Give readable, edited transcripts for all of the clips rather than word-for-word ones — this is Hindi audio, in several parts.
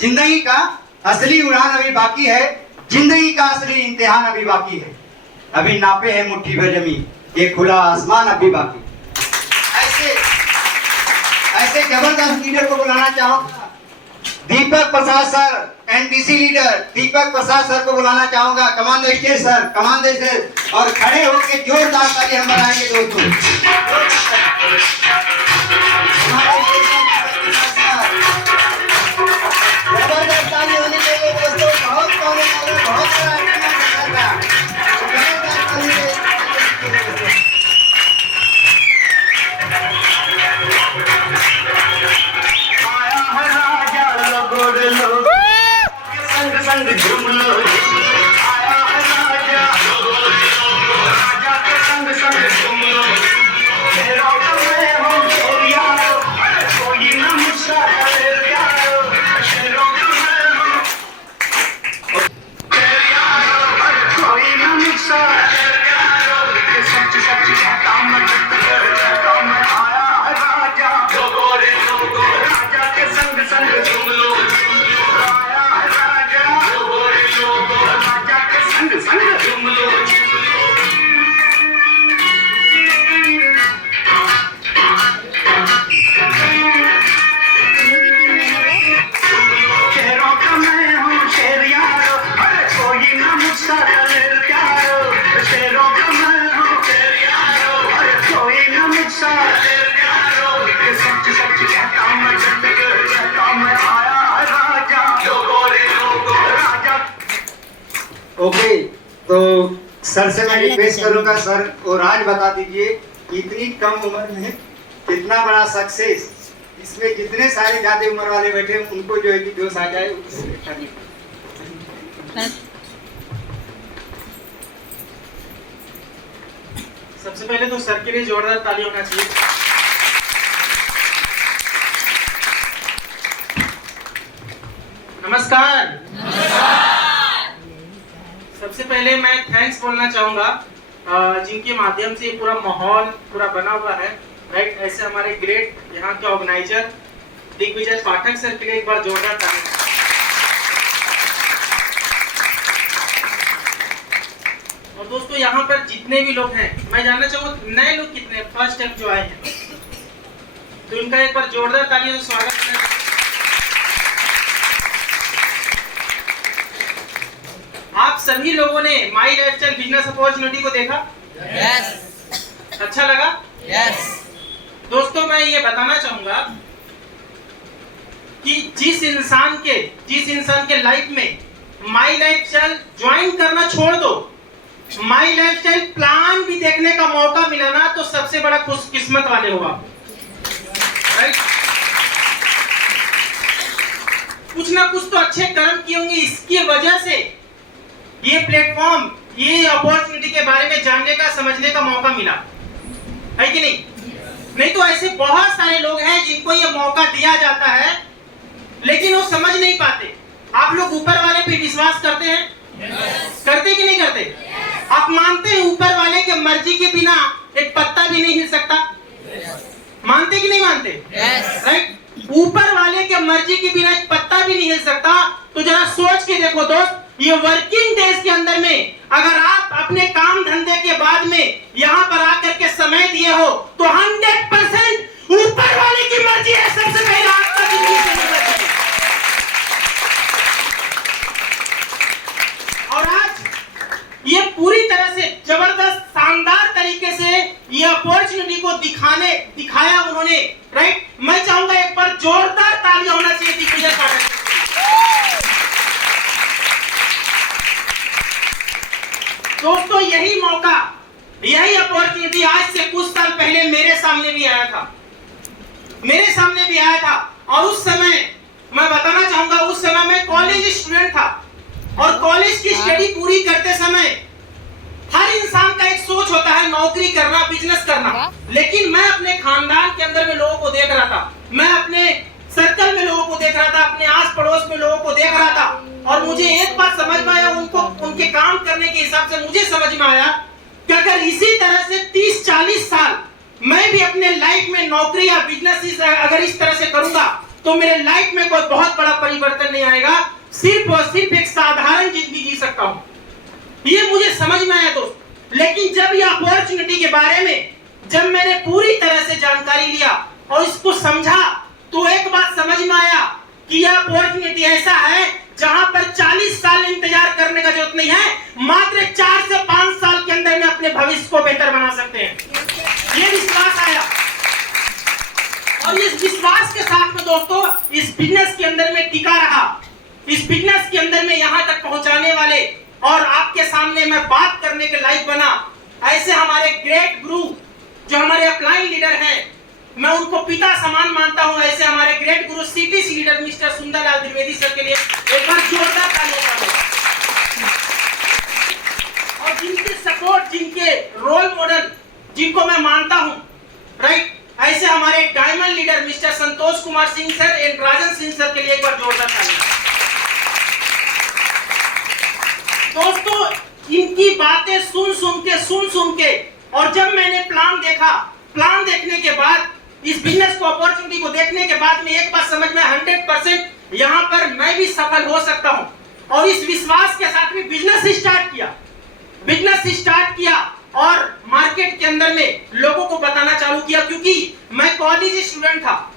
जिंदगी का असली उड़ान अभी बाकी है, जिंदगी का असली इम्तिहान अभी बाकी है। अभी नापे है मुट्ठी भर जमीन, ये खुला आसमान अभी बाकी। ऐसे जबरदस्त लीडर को बुलाना चाहूंगा, Deepak Prasad sir, NTC leader Deepak Prasad sir को बुलाना चाहूंगा। Come on the stage sir, come on the stage. और खड़े होकर जोरदार ताली हम बनाएंगे दोस्तों। जबरदस्त ताली होनी चाहिए दोस्तों। बहुत कौन बहुत बड़ा संग झूम लो, आया है राजा, राजा के संग संग झूम लो। तेरा मैं हूँ तेरिया, कोई न मुझसा करे प्यारो। तेरा मैं हूँ तेरिया, कोई न मुझसा करे प्यारो। सच सच कहता मैं, कहता मैं, आया है राजा, राजा के संग संग झूम लो। ओके, तो सर से मैं रिक्वेस्ट करूंगा सर और आज बता दीजिए इतनी कम उम्र में कितना बड़ा सक्सेस, इसमें कितने सारे ज्यादा उम्र वाले बैठे हैं, उनको जो है कि जोश आ जाए। सबसे पहले तो सर के लिए जोरदार ताली होना चाहिए। नमस्कार। सबसे पहले मैं थैंक्स बोलना चाहूंगा जिनके माध्यम से पूरा माहौल पूरा बना हुआ है, राइट। ऐसे हमारे ग्रेट यहाँ के ऑर्गेनाइजर दिग्विजय पाठक सर के लिए एक बार जोरदार ताली। और दोस्तों यहाँ पर जितने भी लोग हैं, मैं जानना चाहूंगा नए लोग कितने फर्स्ट टाइम जो आए हैं, तो इनका एक बार जोरदार तालियों से स्वागत करना। आप सभी लोगों ने माई लाइफस्टाइल बिजनेस अपॉर्चुनिटी को देखा? यस। अच्छा लगा? यस। दोस्तों मैं ये बताना चाहूंगा कि जिस इंसान के लाइफ में माई लाइफस्टाइल ज्वाइन करना छोड़ दो, माई लाइफस्टाइल प्लान भी देखने का मौका मिला ना, तो सबसे बड़ा खुशकिस्मत वाले हो आप, राइट। कुछ ना कुछ तो अच्छे कर्म किए होंगे, इसकी वजह से ये प्लेटफॉर्म, ये अपॉर्चुनिटी के बारे में जानने का, समझने का मौका मिला है कि नहीं? नहीं तो ऐसे बहुत सारे लोग हैं जिनको ये मौका दिया जाता है लेकिन वो समझ नहीं पाते। आप लोग ऊपर वाले पे विश्वास करते हैं? करते कि नहीं करते? आप मानते हैं ऊपर वाले के मर्जी के बिना एक पत्ता भी नहीं हिल सकता? मानते कि नहीं मानते? राइट। ऊपर वाले के मर्जी के बिना एक पत्ता भी नहीं हिल सकता। तो जरा सोच के देखो दोस्त, ये वर्किंग डेज के अंदर में अगर आप अपने काम धंधे के बाद में यहाँ पर आकर के समय दिए हो तो 100% ऊपर वाले की मर्जी है सबसे पहले आपका जिंदगी से होना चाहिए। और आज ये पूरी तरह से जबरदस्त शानदार तरीके से ये अपॉर्चुनिटी को दिखाया उन्होंने, राइट। मैं चाहूंगा एक बार जोरदार तालियां होना चाहिए दिग्विजय पाठक। दोस्तों यही मौका, यही अपॉर्चुनिटी आज से कुछ साल पहले मेरे सामने भी आया था। और उस समय मैं बताना चाहूंगा, उस समय मैं कॉलेज स्टूडेंट था और कॉलेज की स्टडी पूरी करते समय हर इंसान का एक सोच होता है नौकरी करना, बिजनेस करना। लेकिन मैं अपने खानदान के अंदर में लोगों को देख रहा था, मैं अपने सर्कल में लोगों को देख रहा था, अपने आस पड़ोस में लोगों को देख रहा था और मुझे एक बात समझ में आया, उनको उनके काम करने के हिसाब से मुझे समझ में आया कि अगर इसी तरह से 30-40 साल मैं भी अपने लाइफ में नौकरी या बिजनेस अगर इस तरह से करूंगा तो मेरे लाइफ में कोई बहुत बड़ा परिवर्तन नहीं आएगा, सिर्फ और सिर्फ एक साधारण जिंदगी जी सकता हूं। ये मुझे समझ में आया दोस्त। लेकिन जब ये अपॉर्चुनिटी के बारे में जब मैंने पूरी तरह से जानकारी लिया और इसको समझा, तो एक बात समझ में आया कि यह अपॉर्चुनिटी ऐसा है जहां पर 40 साल इंतजार करने का जरूरत नहीं है, मात्र 4 से 5 साल के अंदर में अपने भविष्य को बेहतर बना सकते हैं। ये विश्वास आया और इस विश्वास के साथ में दोस्तों इस बिजनेस के अंदर में टिका रहा। इस बिजनेस के अंदर में यहां तक पहुंचाने वाले और आपके सामने मैं बात करने के लायक बना, ऐसे हमारे ग्रेट गुरु जो हमारे अपलाइन लीडर हैं, मैं उनको पिता समान मानता हूं। ऐसे हमारे great guru CTC leader mister Sundarlal Dwivedi sir के लिए एक बार जोरदार तालियां बजाएं। और जिनके सपोर्ट, जिनके रोल मॉडल जिनको मैं मानता हूं, राइट, ऐसे हमारे diamond leader mister Santosh Kumar Singh sir and Rajan Singh sir के लिए एक बार जोरदार तालियां। दोस्तों इनकी बातें सुन के और जब मैंने प्लान देखा, प्लान देखने के बाद इस बिजनेस को, अपॉर्चुनिटी को देखने के बाद में एक बात समझ में 100% यहाँ पर मैं भी सफल हो सकता हूँ। और इस विश्वास के साथ में बिजनेस स्टार्ट किया और मार्केट के अंदर में लोगों को बताना चालू किया, क्योंकि मैं कॉलेज स्टूडेंट था।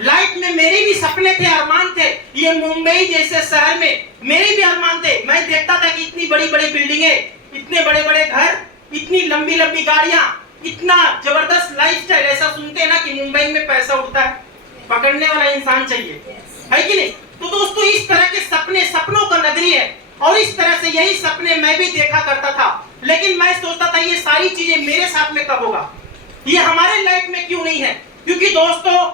लाइफ में मेरे भी सपने थे, अरमान थे। ये मुंबई जैसे शहर में मेरे भी अरमान थे। मैं देखता था कि इतनी बड़ी बड़ी बिल्डिंगें, इतने बड़े बड़े घर, इतनी लंबी लंबी गाड़ियां, इतना जबरदस्त लाइफस्टाइल। ऐसा सुनते हैं ना कि मुंबई में पैसा उड़ता है, पकड़ने वाला इंसान चाहिए, है कि नहीं? तो दोस्तों इस तरह के सपने, सपनों का नगरी है और इस तरह से यही सपने मैं भी देखा करता था। लेकिन मैं सोचता था ये सारी चीजें मेरे साथ में कब होगा, ये हमारे लाइफ में क्यों नहीं है? क्योंकि दोस्तों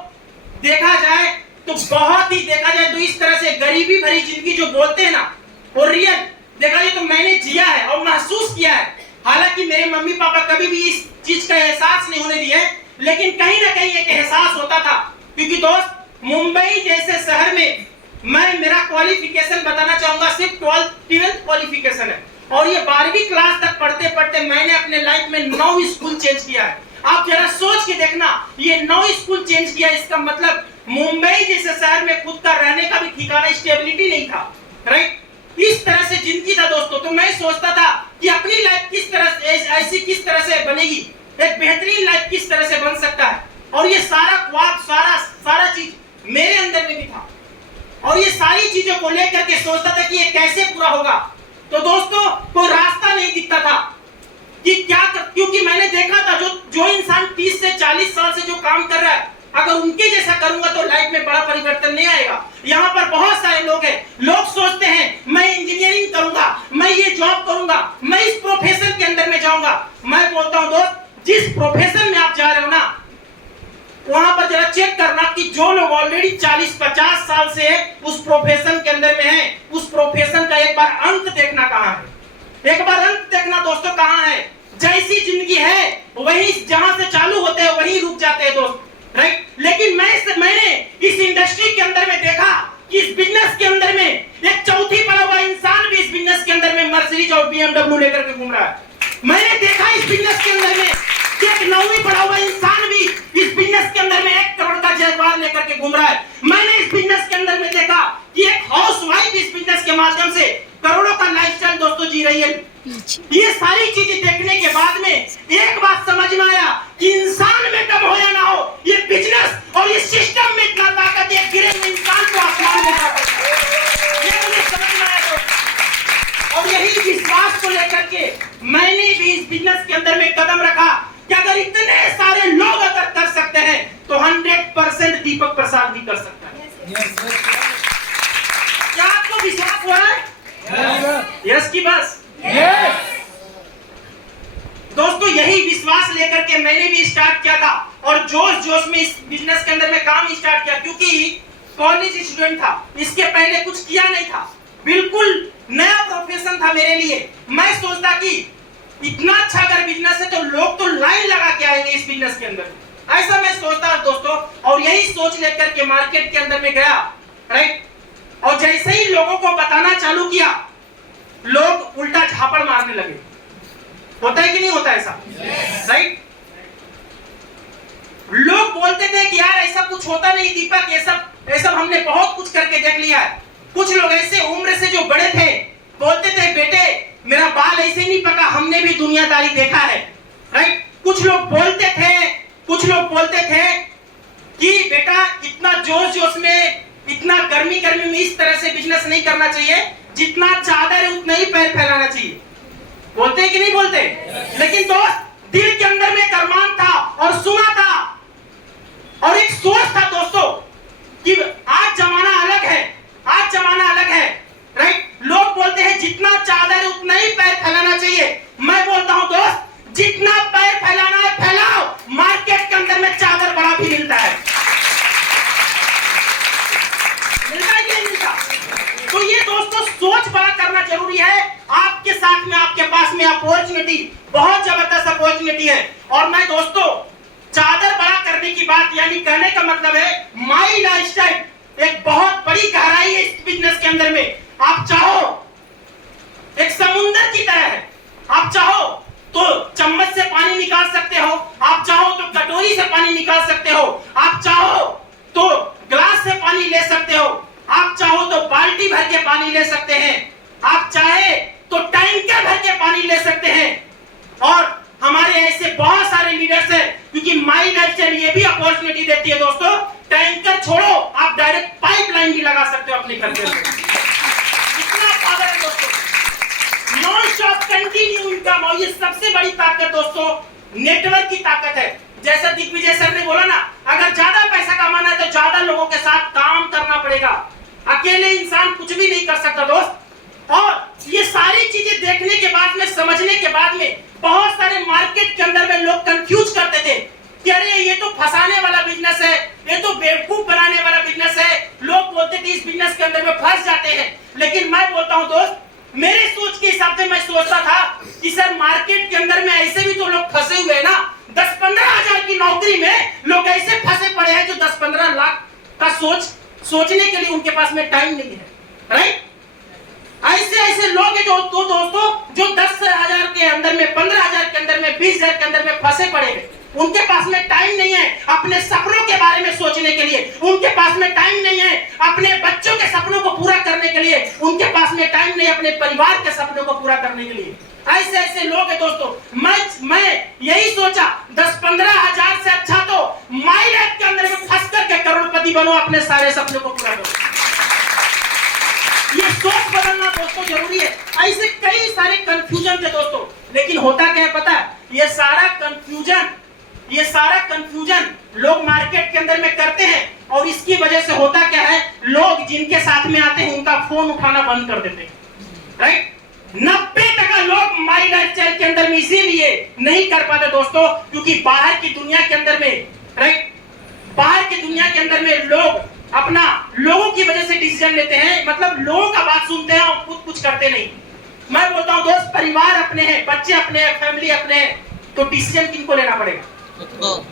देखा जाए तो तो इस तरह से गरीबी भरी जिंदगी जो बोलते हैं ना, और रियल देखा जाए तो मैंने जिया है और महसूस किया है। हालांकि मेरे मम्मी पापा कभी भी इस चीज का एहसास नहीं होने दिए, लेकिन कहीं ना कहीं एक एहसास होता था। क्योंकि दोस्त मुंबई जैसे शहर में मेरा क्वालिफिकेशन बताना चाहूंगा, सिर्फ 12th क्वालिफिकेशन है। और ये 12वीं क्लास तक पढ़ते पढ़ते मैंने अपने लाइफ में 9 स्कूल चेंज किया है। आप जरा सोच के देखना, ये 9 स्कूल चेंज किया, इसका मतलब मुंबई जैसे शहर में खुद का रहने का भी ठिकाना, स्टेबिलिटी नहीं था, राइट? इस तरह से जिंदगी था दोस्तों। तो मैं सोचता था कि अपनी लाइफ किस तरह से बनेगी, एक बेहतरीन लाइफ किस तरह से बन सकता है। और ये सारा ख्वाब, सारा चीज मेरे अंदर में भी था और ये सारी चीजों को लेकर के सोचता था कि ये कैसे पूरा होगा। तो दोस्तों कोई रास्ता नहीं दिखता था कि क्योंकि मैंने देखा था जो इंसान 30 से 40 साल से जो काम कर रहा है, अगर उनके जैसा करूंगा तो लाइफ में बड़ा परिवर्तन नहीं आएगा। यहाँ पर बहुत सारे लोग हैं, लोग सोचते हैं मैं इंजीनियरिंग करूंगा, मैं ये जॉब करूंगा, मैं इस प्रोफेशन के अंदर में जाऊंगा। मैं बोलता हूँ दोस्त, जिस प्रोफेशन में आप जा रहे हो ना, वहां पर जरा चेक करना कि जो लोग ऑलरेडी 40-50 साल से उस प्रोफेशन के अंदर में हैं, उस प्रोफेशन का एक बार अंत देखना कहाँ है। एक बार अंत देखना दोस्तों कहाँ है। जैसी जिंदगी है वही, जहां से चालू होते हैं वही रुक जाते हैं दोस्त, राइट? लेकिन मैंने इस इंडस्ट्री के अंदर में देखा कि इस बिजनेस के अंदर में एक चौथी पढ़ा हुआ इंसान भी इस बिजनेस के अंदर में मर्सिडीज और BMW लेकर के घूम रहा है। मैंने देखा इस बिजनेस के अंदर में एक 9वीं पढ़ा हुआ इंसान भी इस बिजनेस के अंदर में 1 करोड़ का जगवार लेकर के घूम रहा है। मैंने इस बिजनेस के अंदर में देखा कि एक हाउसवाइफ इस बिजनेस के माध्यम से करोड़ों का लाइफस्टाइल दोस्तों जी रही है। ये सारी चीजें देखने के बाद में एक बात समझ में आया कि इंसान में कब हो या ना हो, ये बिजनेस और ये सिस्टम में इतना ताकत है, गिरे हुए इंसान को आसमान में उठा सकता है। ये मुझे समझ में आया और यही विश्वास को लेकर के मैंने भी इस बिजनेस के अंदर में कदम रखा कि अगर इतने सारे लोग अगर कर सकते हैं तो 100% दीपक प्रसाद भी कर सकता है। क्या आपको विश्वास हो रहा है? यस की बस। दोस्तों यही विश्वास लेकर के मैंने भी स्टार्ट किया था और जोश में इस बिजनेस के अंदर में काम स्टार्ट किया, क्योंकि कॉलेज स्टूडेंट था, इसके पहले कुछ किया नहीं था, बिल्कुल नया प्रोफेशन था मेरे लिए। मैं सोचता कि इतना अच्छा अगर बिजनेस है तो लोग तो लाइन लगा के आएंगे इस बिजनेस के अंदर, ऐसा मैं सोचता दोस्तों। और यही सोच लेकर के मार्केट के अंदर में गया, राइट? और जैसे ही लोगों को बताना चालू किया, लोग उल्टा झापड़ मारने लगे। होता है कि नहीं होता ऐसा? राइट? लोग बोलते थे कि यार ऐसा कुछ होता नहीं दीपक, ये सब हमने बहुत कुछ करके देख लिया है। कुछ लोग ऐसे उम्र से जो बड़े थे बोलते थे बेटे मेरा बाल ऐसे नहीं पका, हमने भी दुनियादारी देखा है, राइट। कुछ लोग बोलते थे कि बेटा इतना जोश में, इतना गर्मी में इस तरह से बिजनेस नहीं करना चाहिए, जितना चादर है उतना ही पैर फैलाना चाहिए। बोलते हैं कि नहीं बोलते? लेकिन दोस्त दिल के अंदर में एक अरमान था और सुना था और एक सोच था दोस्तों कि आज जमाना अलग है, राइट। लोग बोलते हैं जितना चादर है उतना ही पैर फैलाना चाहिए। मैं बोलता हूं दोस्त जितना पैर फैलाना है फैलाओ, मार्केट के अंदर में चादर बड़ा भी मिलता है कि नहीं मिलता? तो ये दोस्तों सोच बड़ा करना जरूरी है। आपके साथ में, आपके पास में अपॉर्चुनिटी, बहुत जबरदस्त अपॉर्चुनिटी है। और मैं दोस्तों चादर बड़ा करने की बात, यानी कहने का मतलब है माई लाइफस्टाइल एक बहुत बड़ी गहराई है इस बिजनेस के अंदर में। आप चाहो एक समुंदर की तरह है, आप चाहो तो चम्मच से पानी निकाल सकते हो, आप चाहो तो कटोरी से पानी निकाल सकते हो, आप चाहो तो ग्लास से पानी ले सकते हो, आप चाहो तो बाल्टी भर के पानी ले सकते हैं, आप चाहे तो टैंकर भर के पानी ले सकते हैं। और हमारे ऐसे बहुत सारे लीडर्स हैं, क्योंकि माई लाइफस्टाइल ये भी अपॉर्चुनिटी देती है दोस्तों। टैंकर छोड़ो, आप डायरेक्ट पाइपलाइन भी लगा सकते हो अपने घर के अंदर। इतना पावर है दोस्तों, नॉन स्टॉप कंटिन्यू इनकम। और ये सबसे बड़ी ताकत दोस्तों नेटवर्क की ताकत है। जैसा दिग्विजय सर ने बोला ना, अगर ज्यादा पैसा कमाना है तो ज्यादा लोगों के साथ काम करना पड़ेगा, अकेले इंसान कुछ भी नहीं कर सकता दोस्त। और ये सारी चीजें देखने के बाद में, समझने के बाद में, बहुत सारे मार्केट के अंदर में लोग कंफ्यूज करते थे कि अरे ये तो फंसाने वाला बिजनेस है, ये तो बेवकूफ बनाने वाला बिजनेस है। लोग बोलते थे इस बिजनेस के अंदर में फंस जाते हैं। लेकिन मैं बोलता हूं दोस्त, मेरे सोच के हिसाब से मैं सोचता था कि सर मार्केट के अंदर में ऐसे भी तो लोग फंसे हुए हैं ना, 10-15 हजार की नौकरी में लोग ऐसे फंसे पड़े हैं जो 10-15 लाख का सोचने के लिए उनके पास में टाइम नहीं है, राइट। ऐसे लोग हैं जो दोस्तों जो 10,000 के अंदर में, 15,000 के अंदर में, 20,000 के अंदर में फंसे पड़े हैं। उनके पास में टाइम नहीं है अपने सपनों के बारे में सोचने के लिए, उनके पास में टाइम नहीं है अपने बच्चों के सपनों को पूरा करने के लिए, उनके पास में टाइम नहीं अपने परिवार के सपनों को पूरा करने के लिए। ऐसे लोग हैं दोस्तों। मैं यही सोचा 10-15 हजार से अच्छा तो माई लाइफ के अंदर में फंस करके करोड़पति बनो, अपने सारे सपनों को पूरा करो। ये सोच बदलना दोस्तों जरूरी है। ऐसे कई सारे कंफ्यूजन थे दोस्तों, लेकिन होता क्या है पता है? ये सारा कंफ्यूजन लोग मार्केट के अंदर में करते हैं, और इसकी वजह से होता क्या है, लोग जिनके साथ में आते हैं उनका फोन उठाना बंद कर देते हैं, राइट। 90% लोग माई लाइफस्टाइल के अंदर में इसीलिए नहीं कर पाते दोस्तों, क्योंकि बाहर की दुनिया के अंदर में, राइट, बाहर की दुनिया के अंदर में लोग अपना लोगों की वजह से डिसीजन लेते हैं, मतलब लोगों का बात सुनते हैं और खुद कुछ करते नहीं। मैं बोलता हूं दोस्त, परिवार अपने हैं, बच्चे अपने हैं, फैमिली अपने हैं, तो डिसीजन किनको लेना पड़ेगा?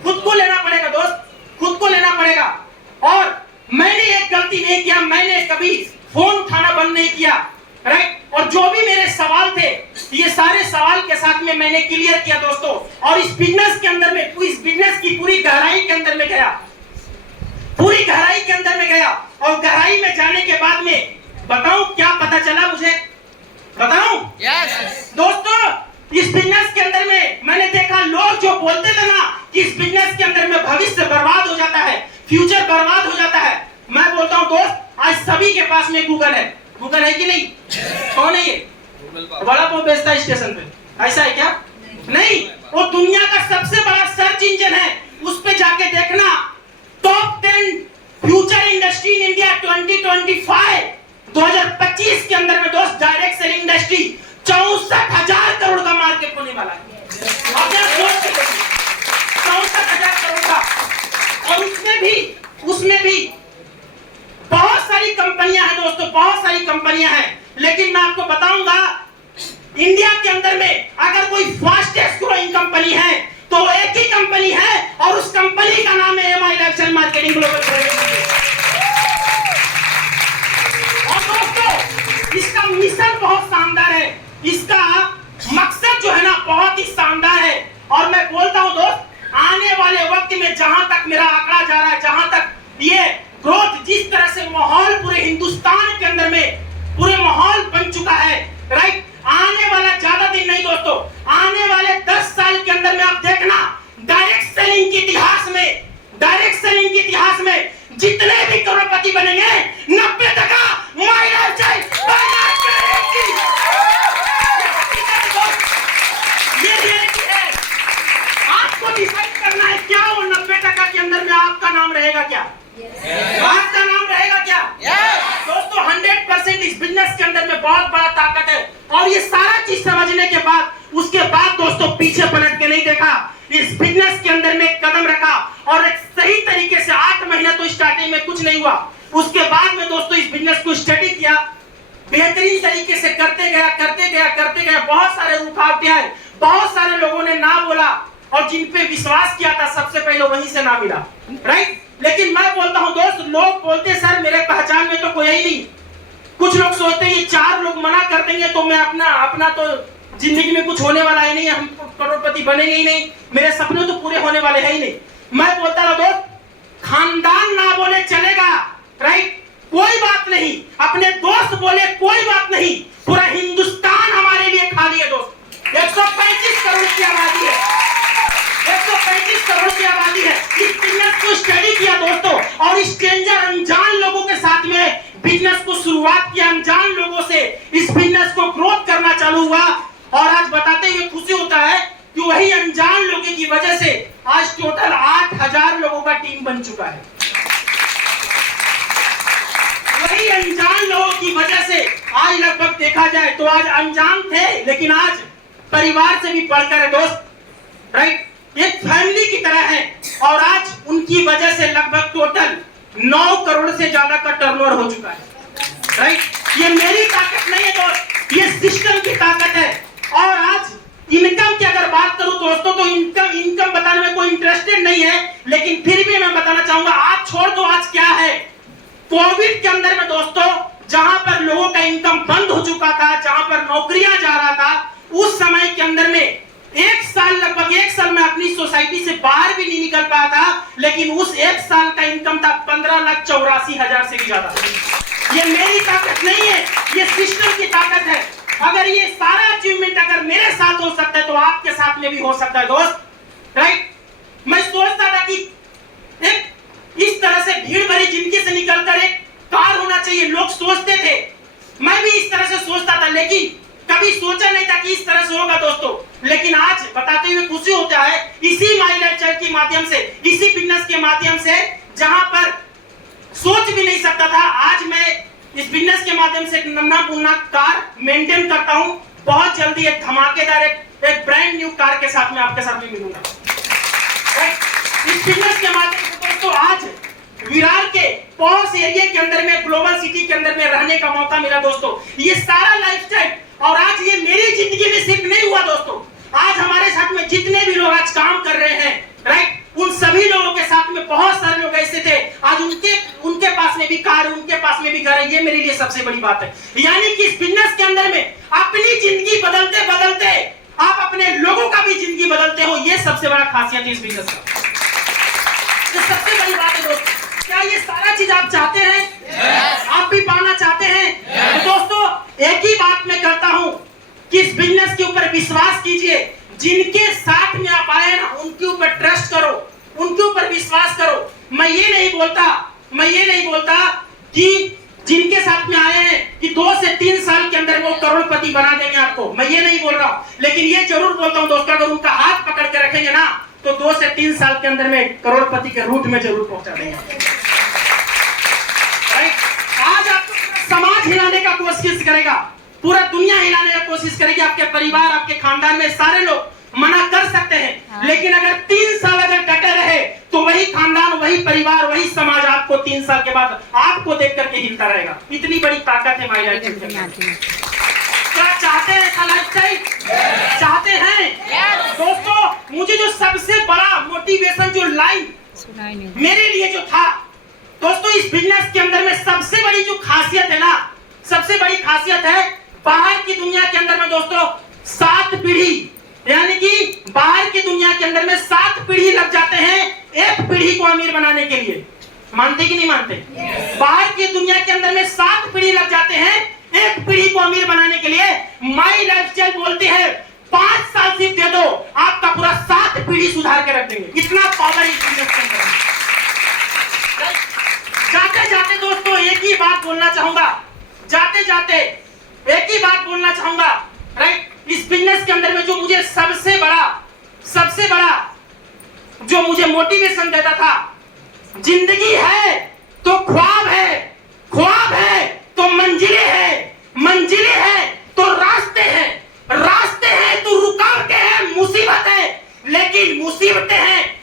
खुद को लेना पड़ेगा दोस्त, खुद को लेना पड़ेगा। और मैंने एक गलती नहीं किया, मैंने कभी फोन उठाना बंद नहीं किया, राइट। और जो भी मेरे सवाल थे, ये सारे सवाल के साथ में मैंने क्लियर किया दोस्तों। और इस बिजनेस के अंदर में, इस बिजनेस की पूरी गहराई के अंदर में गया, पूरी गहराई के अंदर में गया। और गहराई में जाने के बाद में बताऊं क्या पता चला मुझे? बताऊं? दोस्तों इस बिजनेस के अंदर में मैंने देखा, लोग जो बोलते थे ना कि इस बिजनेस के अंदर में भविष्य बर्बाद हो जाता है, फ्यूचर बर्बाद हो जाता है, मैं बोलता हूं दोस्त आज सभी के पास में गूगल है। गूगल है कि नहीं? कौन है ये? बड़ा पाव बेचता है स्टेशन पे, ऐसा है क्या? नहीं, वो दुनिया का सबसे बड़ा सर्च इंजन है। उस पे जाके देखना, top 10 future industry in India 2025 के अंदर में दोस्त, डायरेक्ट सेलिंग इंडस्ट्री 64,000 करोड़ का मार्केट होने वाला है। 64,000 करोड़ का। और उसमें भी बहुत सारी कंपनियां हैं दोस्तों, बहुत सारी कंपनियां हैं। लेकिन मैं आपको बताऊंगा, इंडिया के अंदर में अगर कोई फास्टेस्ट ग्रोइंग कंपनी है तो एक ही कंपनी है, और उस कंपनी का नाम है MI lifestyle marketing global private limited. और दोस्तों इसका मिशन बहुत शानदार है, इसका मकसद जो है ना बहुत ही शानदार है। और मैं बोलता हूं दोस्त, आने वाले वक्त में जहां तक मेरा आंकड़ा जा रहा है, जहां तक ये ग्रोथ, जिस तरह से माहौल पूरे हिंदुस्तान के अंदर में बहुत बड़ा ताकत है। और ये सारा चीज समझने के बाद उसके बाद दोस्तों पीछे पलट के नहीं देखा, इस बिजनेस के अंदर में कदम रखा और एक सही तरीके से 8 महीना तो स्टार्टिंग में कुछ नहीं हुआ, उसके बाद में दोस्तों इस बिजनेस को स्टडी किया, बेहतरीन तरीके से करते गया, बहुत सारे रुकावटें आए, बहुत सारे लोगों ने ना बोला और जिन पे विश्वास किया था सबसे पहले वहीं से ना मिला, राइट। लेकिन मैं बोलता हूं दोस्त, लोग बोलते सर मेरे पहचान में तो कोई ही नहीं, कुछ लोग सोचते हैं ये 4 लोग मना कर देंगे तो मैं अपना तो जिंदगी में कुछ होने वाला है नहीं, हम करोड़पति बनेंगे ही नहीं, मेरे सपने तो पूरे होने वाले हैं ही नहीं। मैं बोलता रहा दोस्त, खानदान ना बोले चलेगा, राइट, कोई बात नहीं, अपने दोस्त बोले कोई बात नहीं, पूरा हिंदुस्तान हमारे लिए खाली है दोस्त। 135 करोड़ की आबादी है, 135 करोड़ की आबादी है। इस बिजनेस को स्टडी किया दोस्तों और स्ट्रेंजर अनजान लोगों के साथ में बिजनेस को शुरुआत किया, अनजान लोगों से इस बिजनेस को ग्रोथ करना चालू हुआ और आज बताते हुए खुशी होता है कि वही अनजान लोगों की वजह से आज टोटल 8000 लोगों का टीम बन चुका है। वही अनजान लोगों की वजह से आज लगभग देखा जाए तो आज अनजान थे लेकिन आज परिवार से भी बढ़कर है दोस्त, राइट, एक फैमिली की तरह है और आज उनकी वजह से लगभग टोटल 9 करोड़ से ज्यादा का टर्नओवर हो चुका है, राइट। ये मेरी ताकत नहीं है दोस्त, ये सिस्टम की ताकत है। और आज इनकम की अगर बात करूं दोस्तों तो इनकम बताने में कोई इंटरेस्टेड नहीं है, लेकिन फिर भी मैं बताना चाहूंगा, आज छोड़ दो आज क्या है, कोविड के अंदर में दोस्तों जहां पर लोगों का इनकम बंद हो चुका था, जहां पर नौकरियां जा रहा था, उस समय के अंदर में लगभग एक साल में अपनी सोसाइटी से बाहर भी नहीं निकल पाया था, लेकिन उस एक साल का इनकम था 15,84,000 से भी ज्यादा। ये मेरी ताकत नहीं है, ये सिस्टम की ताकत है। अगर ये सारा अचीवमेंट अगर मेरे साथ हो सकता है तो आपके साथ में भी हो सकता है दोस्त, राइट। मैं सोचता था कि एक इस तरह से भीड़ भरी जिंदगी से निकलकर एक कार होना चाहिए, लोग सोचते थे, मैं भी इस तरह से सोचता था, लेकिन कभी सोचा नहीं था कि इस तरह से होगा दोस्तों। लेकिन आज बताते हुए खुशी होता है, इसी माई लाइफस्टाइल के माध्यम से, इसी बिजनेस के माध्यम से, जहां पर सोच भी नहीं सकता था, आज मैं इस बिजनेस के माध्यम से एक नन्हा मुन्ना कार मेंटेन करता हूं। बहुत जल्दी एक धमाकेदार एक ब्रांड न्यू कार के साथ में आपके साथ में मिलूंगा। इस बिजनेस के माध्यम से दोस्तों आज विरार के पॉश एरिया के अंदर में, ग्लोबल सिटी के अंदर में रहने का मौका मिला दोस्तों। ये सारा लाइफस्टाइल और आज ये मेरी जिंदगी में सिर्फ नहीं हुआ दोस्तों, आज हमारे साथ में जितने भी लोग आज काम कर रहे हैं, राइट, उन सभी लोगों के साथ में बहुत सारे लोग ऐसे थे आज उनके पास में भी कार, उनके पास में भी घर है। ये मेरे लिए सबसे बड़ी बात है, यानी कि इस बिजनेस के अंदर में अपनी जिंदगी बदलते बदलते आप अपने लोगों का भी जिंदगी बदलते हो। ये सबसे बड़ा खासियत है इस बिजनेस का, ये सबसे बड़ी बात है दोस्तों। क्या ये सारा चीज आप चाहते हैं? yes. आप भी पाना चाहते हैं? yes. तो दोस्तों एक ही बात मैं करता हूं कि इस बिजनेस के ऊपर विश्वास कीजिए, जिनके साथ में आप आए ना उनके ऊपर ट्रस्ट करो, उनके ऊपर विश्वास करो। मैं ये नहीं बोलता कि जिनके साथ में आए हैं कि 2 से 3 साल के अंदर वो करोड़पति बना देंगे आपको, मैं ये नहीं बोल रहा हूं, लेकिन ये जरूर बोलता हूं दोस्तों, अगर उनका हाथ पकड़ के रखेंगे ना तो 2 से 3 साल के अंदर में करोड़पति के रूट में जरूर पहुंचा देंगे। आज आपको समाज हिलाने का कोशिश करेगा, पूरा दुनिया हिलाने का कोशिश करेगी, आपके परिवार, आपके खानदान में सारे लोग मना कर सकते हैं, लेकिन अगर 3 साल अगर डटे रहे तो वही खानदान, वही परिवार, वही समाज आपको 3 साल के बाद आपको देख करके हिलता रहेगा। इतनी बड़ी ताकत है माई लाइफस्टाइल। क्या चाहते हैं ऐसा लाइफस्टाइल? चाहते हैं दोस्तों? मुझे जो सबसे बड़ा मोटिवेशन जो लाइन मेरे लिए जो था दोस्तों, इस बिजनेस के अंदर में सबसे बड़ी जो खासियत है ना, सबसे बड़ी खासियत है, बाहर की दुनिया के अंदर में दोस्तों 7 पीढ़ी, यानी कि बाहर की दुनिया के अंदर में 7 पीढ़ी लग जाते हैं एक पीढ़ी को अमीर बनाने के लिए। मानते कि नहीं मानते? yes. बाहर की दुनिया के अंदर में 7 पीढ़ी लग जाते हैं एक पीढ़ी को अमीर बनाने के लिए। माई लाइफस्टाइल बोलती है 5 साल सिर्फ दे दो, आपका पूरा 7 पीढ़ी सुधार के रख देंगे। इतना पावर इस बिजनेस के अंदर है। जाते जाते दोस्तों एक ही बात बोलना चाहूंगा, राइट, इस बिजनेस के अंदर में जो मुझे सबसे बड़ा जो मुझे मोटिवेशन देता था, जिंदगी है तो ख्वाब है, ख्वाब है तो मंजिलें हैं, मंजिलें मुसीबतें हैं